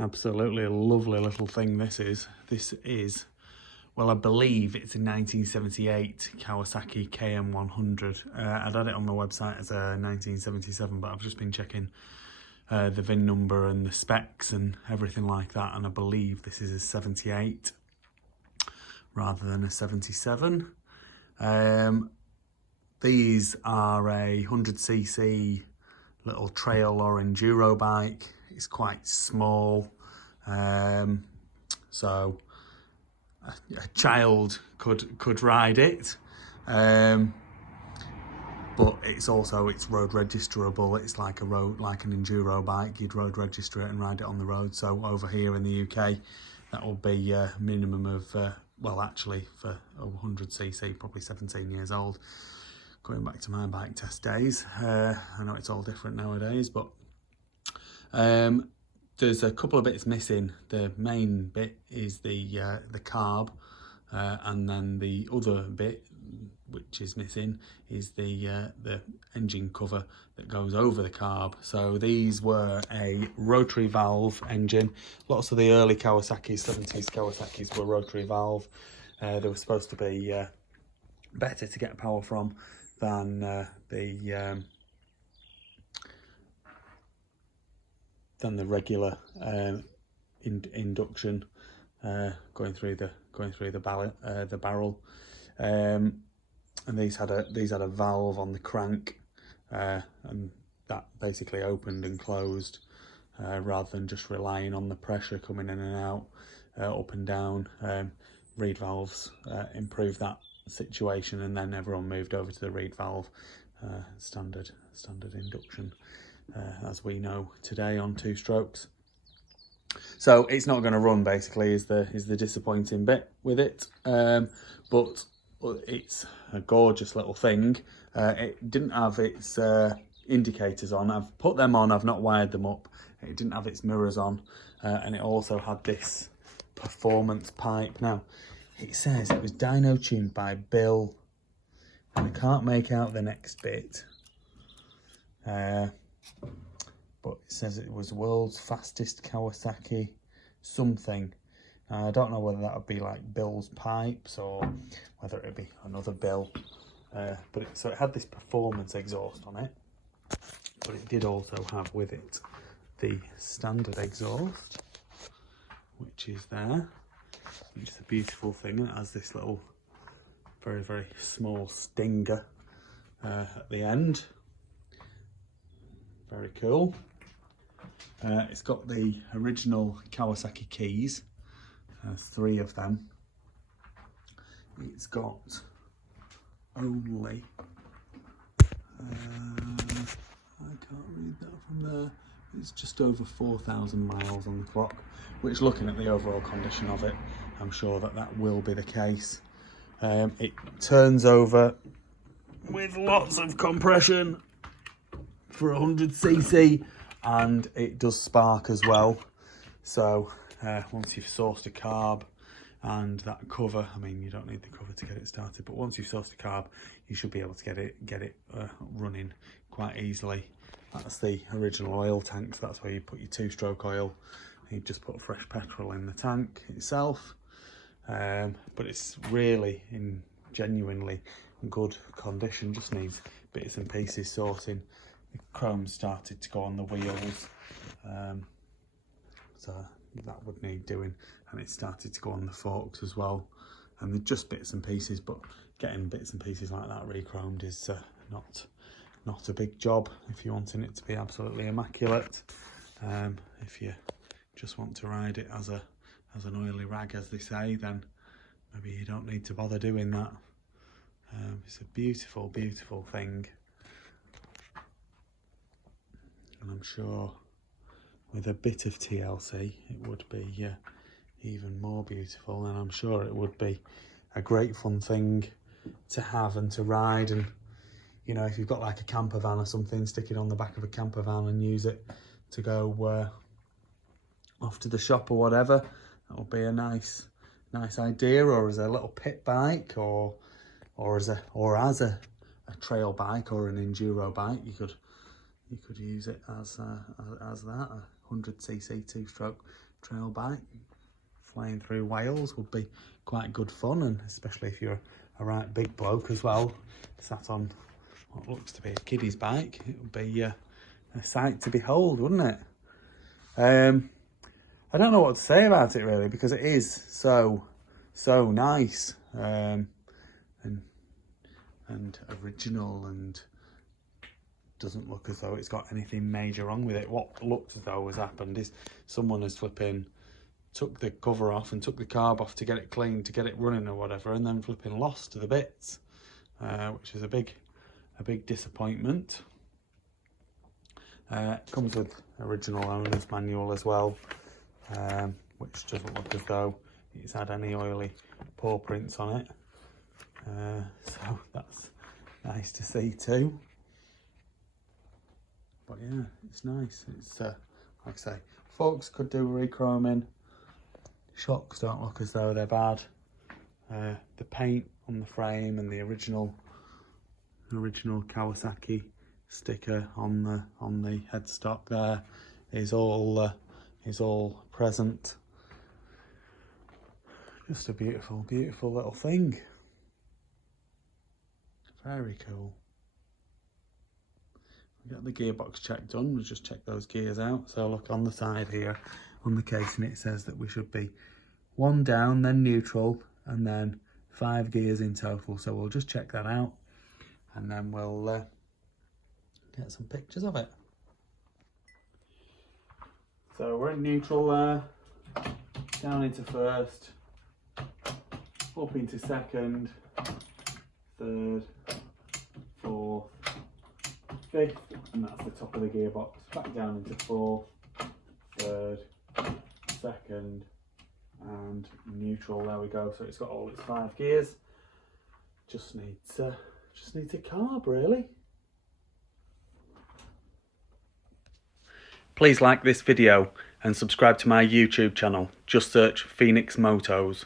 Absolutely a lovely little thing this is. Well, I believe it's a 1978 Kawasaki KM100. I'd had it on my website as a 1977, but I've just been checking the VIN number and the specs and everything like that, and I believe this is a 78 rather than a 77. These are a 100cc little trail or enduro bike. It's quite small, so a child could ride it, but it's road registerable. It's like an enduro bike. You'd road register it and ride it on the road. So over here in the UK, that will be a minimum of well, actually for a 100cc, probably 17 years old. Going back to my bike test days, I know it's all different nowadays, but there's a couple of bits missing. The main bit is the carb, and then the other bit which is missing is the engine cover that goes over the carb. So these were a rotary valve engine. Lots of the early Kawasaki's, 70s Kawasaki's, were rotary valve. They were supposed to be better to get power from than the regular induction going through the barrel, and these had a valve on the crank, and that basically opened and closed rather than just relying on the pressure coming in and out, up and down. Reed valves improved that situation, and then everyone moved over to the reed valve, standard induction, as we know today, on 2 strokes. So it's not going to run, basically, is the disappointing bit with it, but it's a gorgeous little thing. It didn't have its indicators on. I've put them on, I've not wired them up. It didn't have its mirrors on, and it also had this performance pipe. Now, it says it was dyno tuned by Bill, and I can't make out the next bit, but it says it was world's fastest Kawasaki something. I don't know whether that would be like Bill's pipes or whether it would be another Bill, but so it had this performance exhaust on it, but it did also have with it the standard exhaust, which is there. It's a beautiful thing. It has this little very, very small stinger at the end. Very cool. It's got the original Kawasaki keys, 3 of them. It's got only, I can't read that from there, it's just over 4,000 miles on the clock, which, looking at the overall condition of it, I'm sure that will be the case. It turns over with lots of compression for 100cc, and it does spark as well. So once you've sourced a carb and that cover, I mean, you don't need the cover to get it started, but once you've sourced a carb, you should be able to get it running quite easily. That's the original oil tank, so that's where you put your 2-stroke oil. You just put fresh petrol in the tank itself, but it's really genuinely good condition. Just needs bits and pieces sorting. The chrome started to go on the wheels, so that would need doing, and it started to go on the forks as well, and they're just bits and pieces, but getting bits and pieces like that re-chromed is not a big job if you're wanting it to be absolutely immaculate. If you just want to ride it as an oily rag, as they say, then maybe you don't need to bother doing that. It's a beautiful, beautiful thing, and I'm sure with a bit of TLC it would be even more beautiful, and I'm sure it would be a great fun thing to have and to ride. And you know, if you've got like a camper van or something, stick it on the back of a camper van and use it to go off to the shop or whatever. That would be a nice idea, or as a little pit bike, or as a trail bike or an enduro bike. You could use it as that, a 100cc 2-stroke trail bike. Flying through Wales would be quite good fun, and especially if you're a right big bloke as well, sat on what looks to be a kiddie's bike. It would be a sight to behold, wouldn't it? I don't know what to say about it really, because it is so nice, and original, and doesn't look as though it's got anything major wrong with it. What looks as though has happened is someone has flipping took the cover off and took the carb off to get it clean, to get it running or whatever, and then flipping lost the bits, which is a big disappointment. Comes with original owner's manual as well, which doesn't look as though it's had any oily paw prints on it, so that's nice to see too. But yeah, it's nice. It's like I say, forks could do re-chroming. Shocks don't look as though they're bad. The paint on the frame and the original Kawasaki sticker on the headstock there is all present. Just a beautiful little thing. Very cool. We got the gearbox check done. We'll just check those gears out. So look on the side here, on the casing, it says that we should be 1 down, then neutral, and then 5 gears in total. So we'll just check that out, and then we'll get some pictures of it. So we're in neutral there, down into first, up into second, third, fourth, fifth, and that's the top of the gearbox. Back down into fourth, third, second, and neutral. There we go. So it's got all its 5 gears. Just needs a carb really. Please like this video and subscribe to my YouTube channel. Just search Phoenix Motos.